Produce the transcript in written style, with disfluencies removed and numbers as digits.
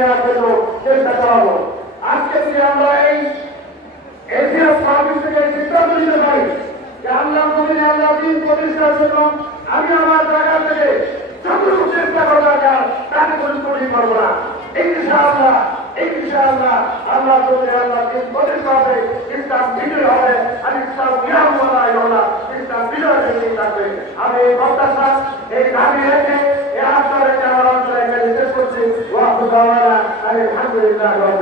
নেওয়ার জন্য চেষ্টা চালাবো। আজকে যদি আমরা এই এশিয়া সার্ভিস থেকে সিদ্ধান্ত নিতে পারি যে আল্লাহ জমিনে আল্লাহ দিন প্রতিষ্ঠার জন্য আমি আমার জায়গা থেকে যতটুকু চেষ্টা করা দরকার তাকে কোনো তৈরি করবো না। ইনশাআল্লাহ ইনশাআল্লাহ আল্লাহ জমিনে আল্লাহ দিন প্রতিষ্ঠা হবে, ইসলাম বিজয় হবে, আর ইসলাম বিরামমালায় হলা ইসলাম বিজয় হয়ে থাকবে। আমি এই প্রত্যাশা এই দাবি রেখে এই আশ্রয় রেখে আমার অঞ্চলে এখানে শেষ করছি। আলহামদুলিল্লাহ।